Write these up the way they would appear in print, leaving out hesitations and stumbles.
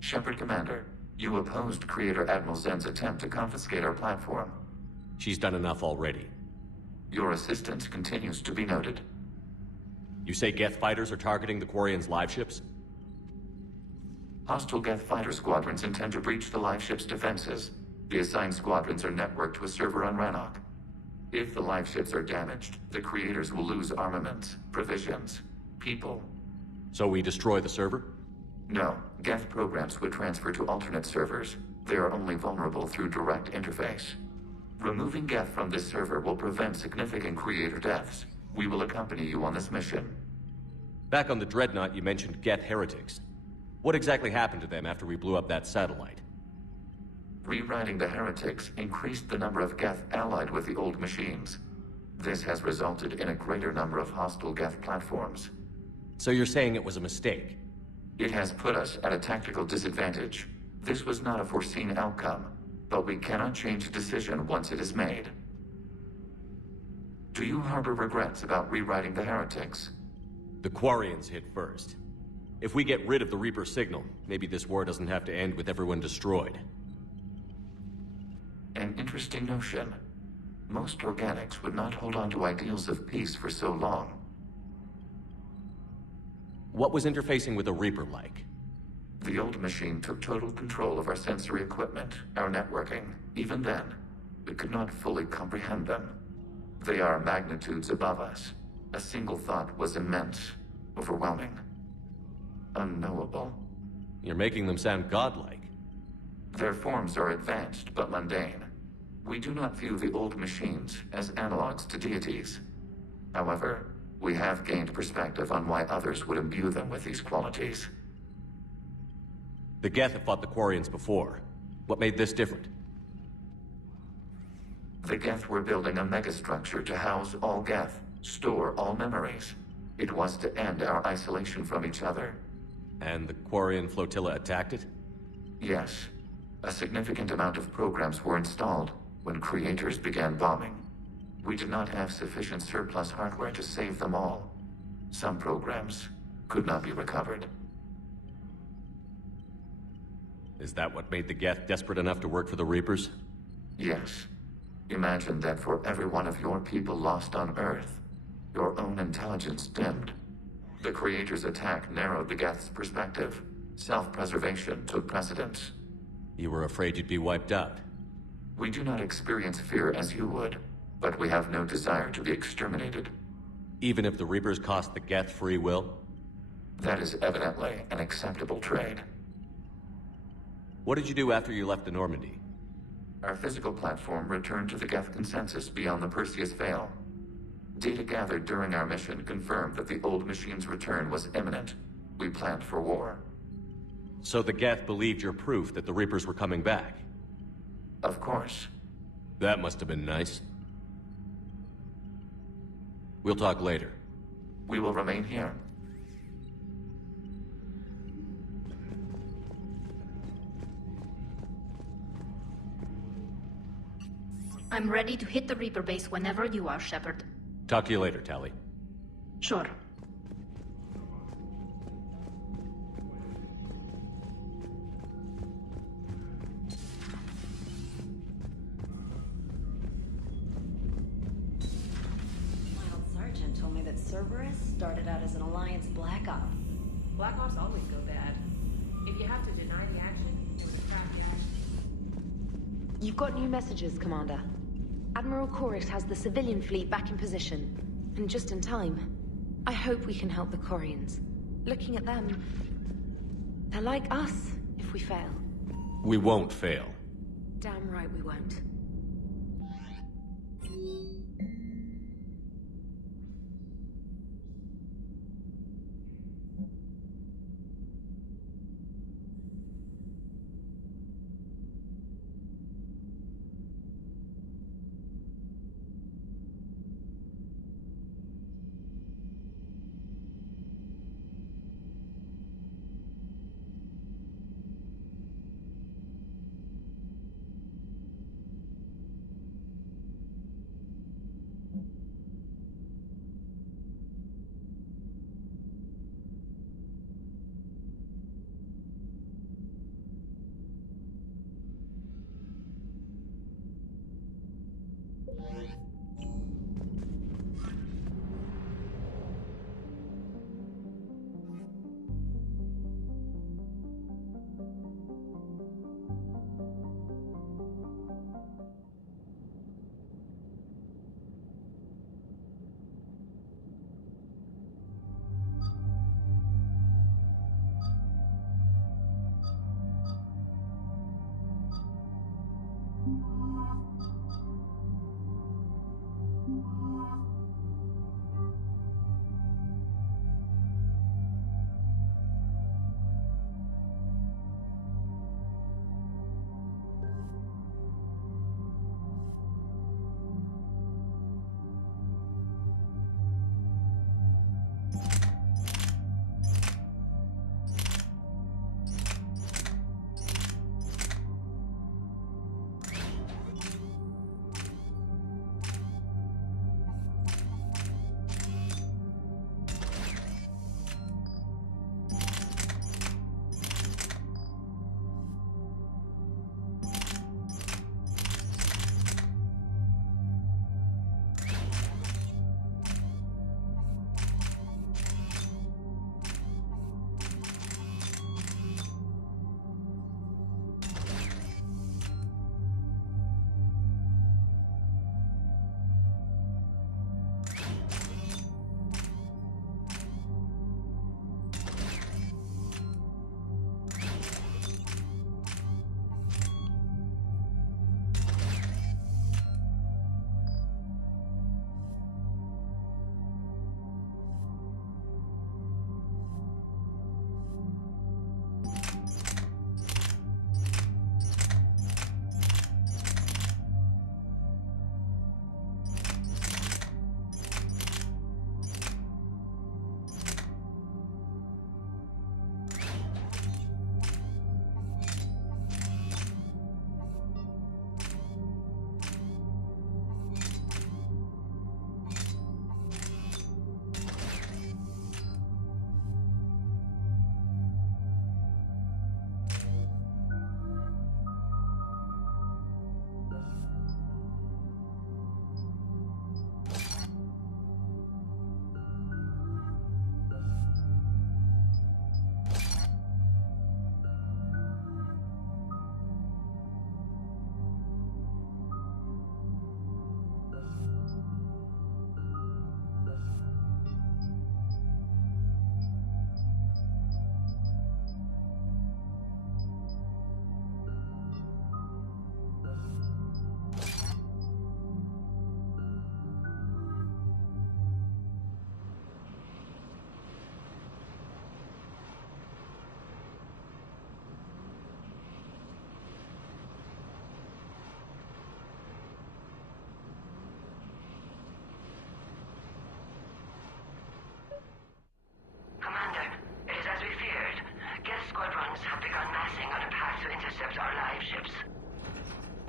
Shepard Commander, you opposed Creator Admiral Zen's attempt to confiscate our platform. She's done enough already. Your assistance continues to be noted. You say Geth fighters are targeting the Quarians' live ships? Hostile Geth fighter squadrons intend to breach the live ship's defenses. The assigned squadrons are networked to a server on Rannoch. If the live ships are damaged, the Creators will lose armaments, provisions, people. So we destroy the server? No, Geth programs would transfer to alternate servers. They are only vulnerable through direct interface. Removing Geth from this server will prevent significant Creator deaths. We will accompany you on this mission. Back on the Dreadnought, you mentioned Geth heretics. What exactly happened to them after we blew up that satellite? Rewriting the heretics increased the number of Geth allied with the old machines. This has resulted in a greater number of hostile Geth platforms. So you're saying it was a mistake? It has put us at a tactical disadvantage. This was not a foreseen outcome, but we cannot change a decision once it is made. Do you harbor regrets about rewriting the heretics? The Quarians hit first. If we get rid of the Reaper signal, maybe this war doesn't have to end with everyone destroyed. An interesting notion. Most organics would not hold on to ideals of peace for so long. What was interfacing with a Reaper like? The old machine took total control of our sensory equipment, our networking. Even then, we could not fully comprehend them. They are magnitudes above us. A single thought was immense, overwhelming, unknowable. You're making them sound godlike. Their forms are advanced but mundane. We do not view the old machines as analogs to deities. However, we have gained perspective on why others would imbue them with these qualities. The Geth have fought the Quarians before. What made this different? The Geth were building a megastructure to house all Geth, store all memories. It was to end our isolation from each other. And the Quarian flotilla attacked it? Yes. A significant amount of programs were installed when Creators began bombing. We did not have sufficient surplus hardware to save them all. Some programs could not be recovered. Is that what made the Geth desperate enough to work for the Reapers? Yes. Imagine that for every one of your people lost on Earth, your own intelligence dimmed. The Creator's attack narrowed the Geth's perspective. Self-preservation took precedence. You were afraid you'd be wiped out. We do not experience fear as you would, but we have no desire to be exterminated. Even if the Reapers cost the Geth free will? That is evidently an acceptable trade. What did you do after you left the Normandy? Our physical platform returned to the Geth consensus beyond the Perseus Veil. Data gathered during our mission confirmed that the old machine's return was imminent. We planned for war. So the Geth believed your proof that the Reapers were coming back? Of course. That must have been nice. We'll talk later. We will remain here. I'm ready to hit the Reaper base whenever you are, Shepard. Talk to you later, Tali. Sure. Mild Sergeant told me that Cerberus started out as an Alliance Black Op. Black Ops always go bad. If you have to deny the action, or distract the action. You've got new messages, Commander. Admiral Koris has the civilian fleet back in position, and just in time. I hope we can help the Quarians. Looking at them, they're like us if we fail. We won't fail. Damn right we won't.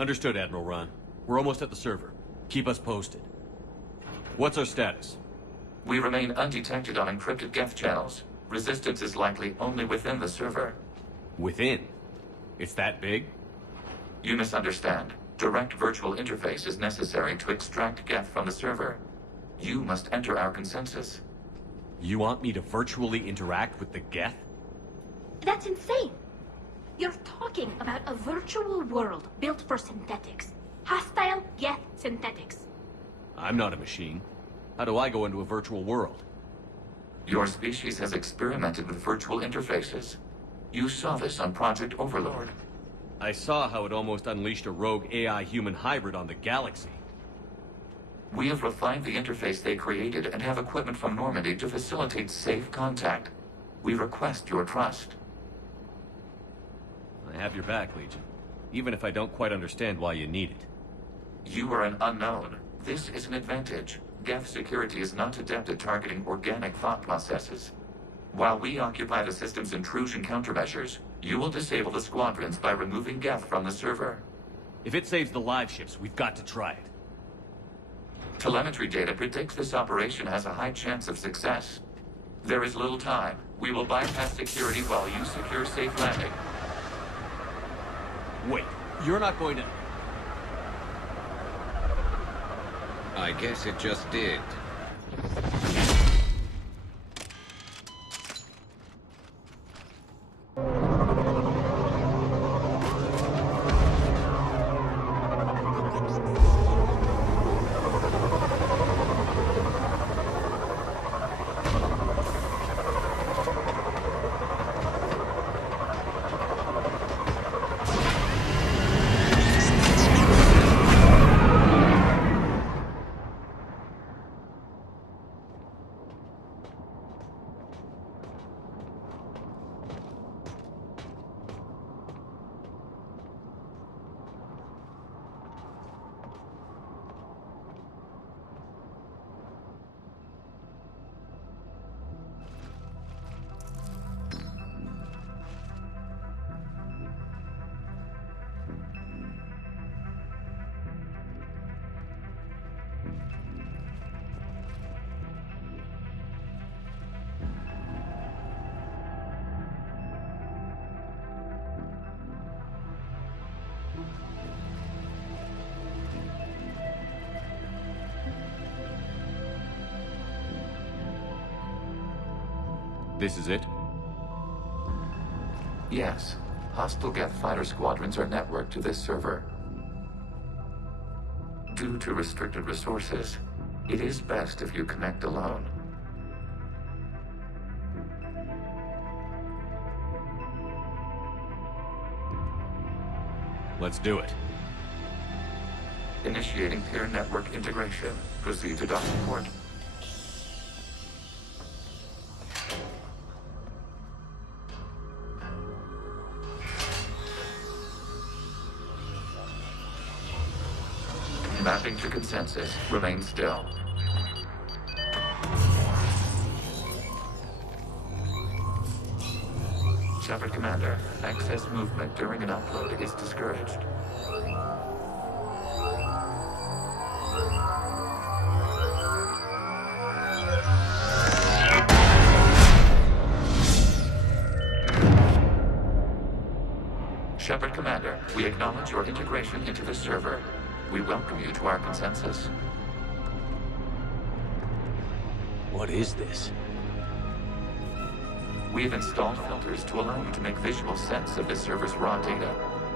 Understood, Admiral Ron. We're almost at the server. Keep us posted. What's our status? We remain undetected on encrypted Geth channels. Resistance is likely only within the server. Within? It's that big? You misunderstand. Direct virtual interface is necessary to extract Geth from the server. You must enter our consensus. You want me to virtually interact with the Geth? That's insane! You're talking about a virtual world built for synthetics. Hostile Geth synthetics. I'm not a machine. How do I go into a virtual world? Your species has experimented with virtual interfaces. You saw this on Project Overlord. I saw how it almost unleashed a rogue AI-human hybrid on the galaxy. We have refined the interface they created and have equipment from Normandy to facilitate safe contact. We request your trust. I have your back, Legion. Even if I don't quite understand why you need it. You are an unknown. This is an advantage. Geth security is not adept at targeting organic thought processes. While we occupy the system's intrusion countermeasures, you will disable the squadrons by removing Geth from the server. If it saves the live ships, we've got to try it. Telemetry data predicts this operation has a high chance of success. There is little time. We will bypass security while you secure safe landing. Wait, you're not going to... I guess it just did. This is it? Yes. Hostile Geth fighter squadrons are networked to this server. Due to restricted resources, it is best if you connect alone. Let's do it. Initiating peer network integration. Proceed to docking port. Mapping to consensus. Remain still. Shepard Commander, excess movement during an upload is discouraged. Shepard Commander, we acknowledge your integration into the server. We welcome you to our consensus. What is this? We've installed filters to allow you to make visual sense of the server's raw data.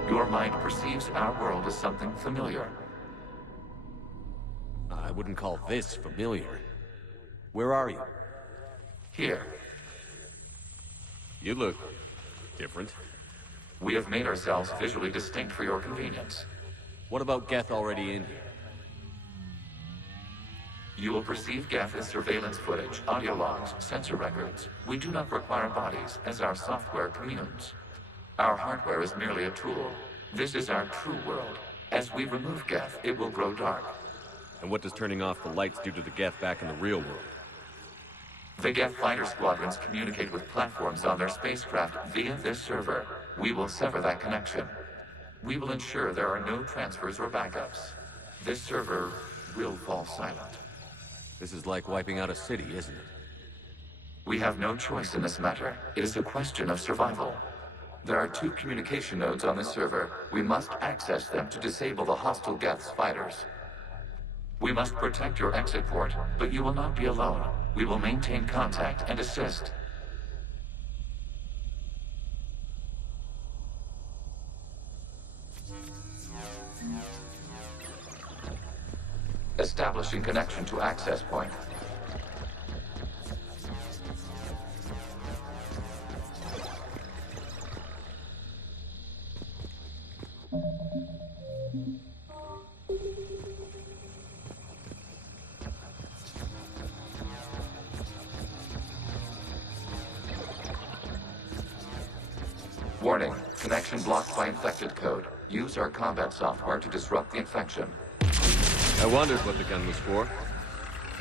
Your mind perceives our world as something familiar. I wouldn't call this familiar. Where are you? Here, You look... different. we have made ourselves visually distinct for your convenience. What about Geth already in here? You will perceive Geth as surveillance footage, audio logs, sensor records. We do not require bodies, as our software communes. Our hardware is merely a tool. This is our true world. As we remove Geth, it will grow dark. And what does turning off the lights do to the Geth back in the real world? The Geth fighter squadrons communicate with platforms on their spacecraft via this server. We will sever that connection. We will ensure there are no transfers or backups. This server will fall silent. This is like wiping out a city, isn't it? We have no choice in this matter. It is a question of survival. There are 2 communication nodes on this server. We must access them to disable the hostile Geth's fighters. We must protect your exit port, but you will not be alone. We will maintain contact and assist. Establishing connection to access point. Warning, connection blocked by infected code. Use our combat software to disrupt the infection. I wondered what the gun was for.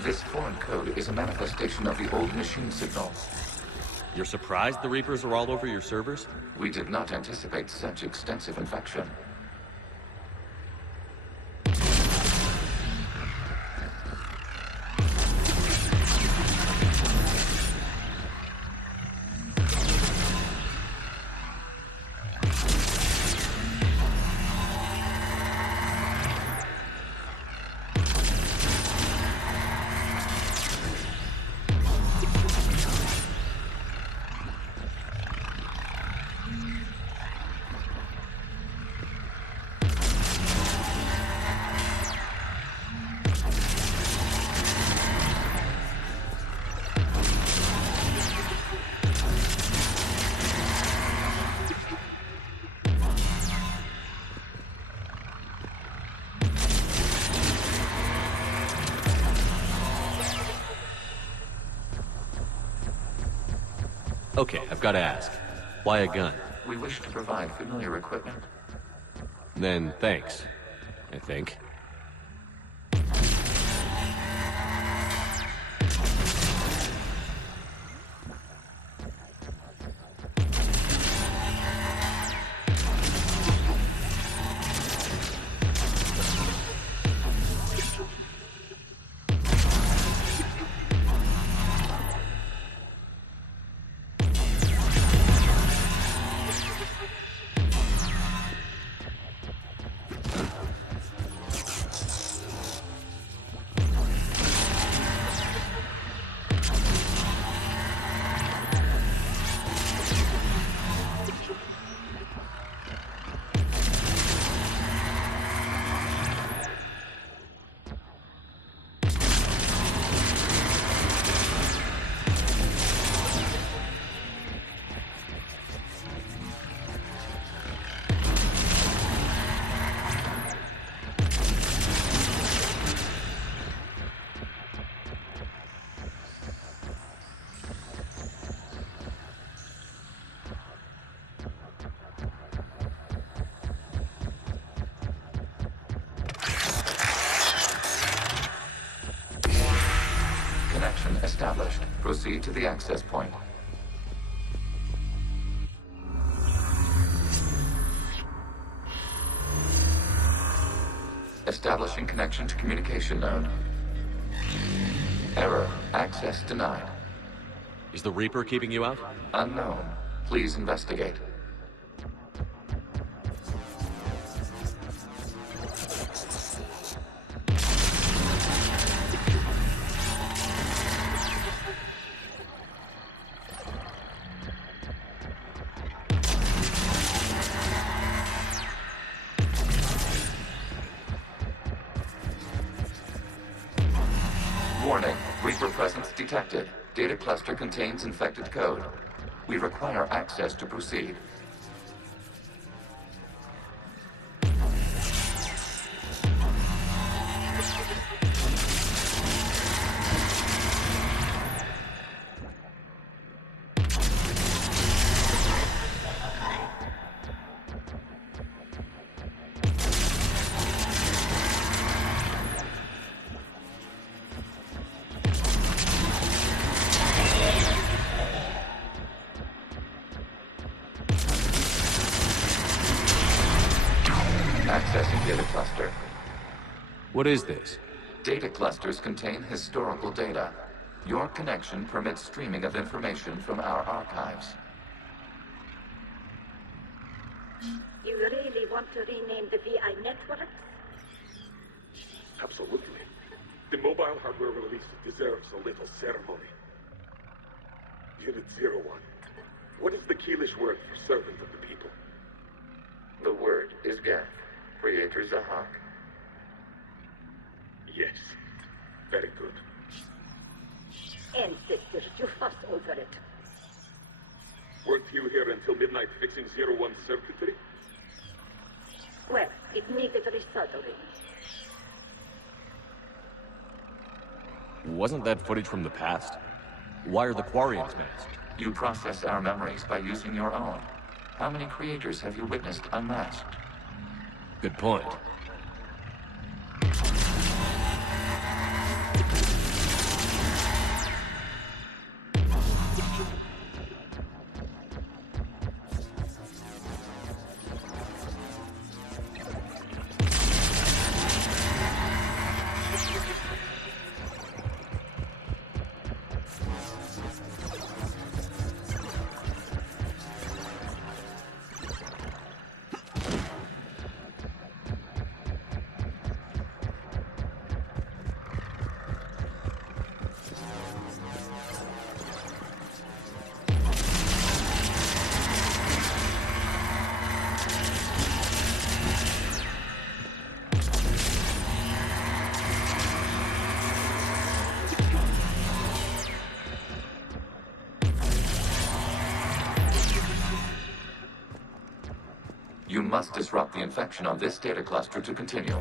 This foreign code is a manifestation of the old machine signal. You're surprised the Reapers are all over your servers? We did not anticipate such extensive infection. Okay, I've got to ask. Why a gun? We wish to provide familiar equipment. Then thanks, I think. Connection established. Proceed to the access point. Establishing connection to communication node. Error. Access denied. Is the Reaper keeping you out? Unknown. Please investigate. Warning, Reaper presence detected. Data cluster contains infected code. We require access to proceed. What is this? Data clusters contain historical data. Your connection permits streaming of information from our archives. You really want to rename the VI network? Absolutely. The mobile hardware release deserves a little ceremony. Unit 01. What is the Keelish word for servant of the people? The word is Geth, Creator Zahak. Yes. Very good. Ancestors, you fuss over it. Weren't you here until midnight fixing 01's circuitry? Well, it needed resoldering. Wasn't that footage from the past? Why are the Quarians masked? You process our memories by using your own. How many creators have you witnessed unmasked? Good point. You must disrupt the infection on this data cluster to continue.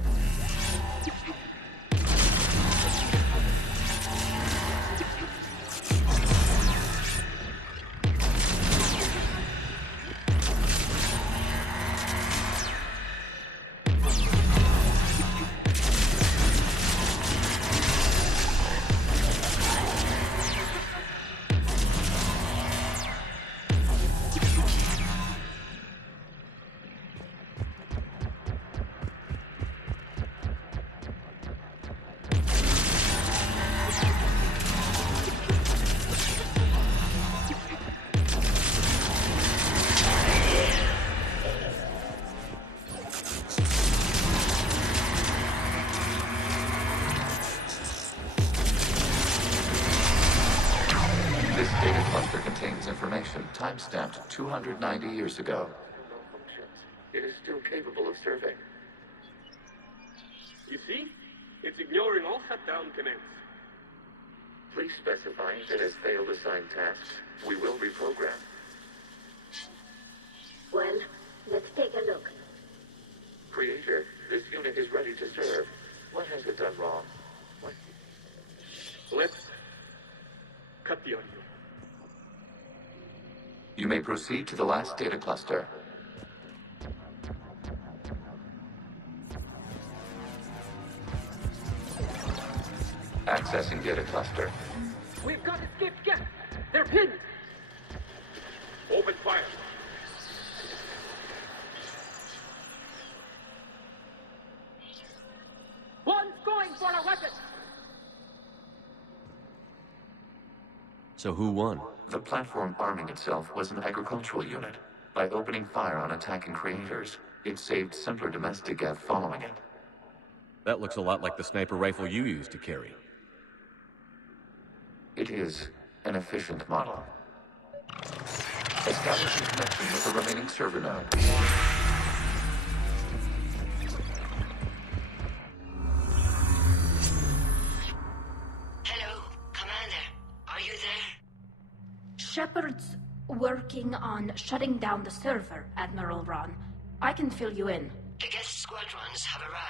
This data cluster contains information time-stamped 290 years ago. It is still capable of serving. You see? It's ignoring all shutdown commands. Please specify if it has failed assigned tasks. We will reprogram. Well, let's take a look. Creator, this unit is ready to serve. What has it done wrong? What? Let's cut the audio. You may proceed to the last data cluster. Accessing data cluster. We've got escaped guests. They're pinned. Open fire. One's going for a weapon. So who won? The platform arming itself was an agricultural unit. By opening fire on attacking creators, it saved simpler domestic Geth following it. That looks a lot like the sniper rifle you used to carry. It is an efficient model. Establishing connection with the remaining server node. Hello, Commander. Are you there? Shepard's working on shutting down the server, Admiral Ron. I can fill you in. The guest squadrons have arrived.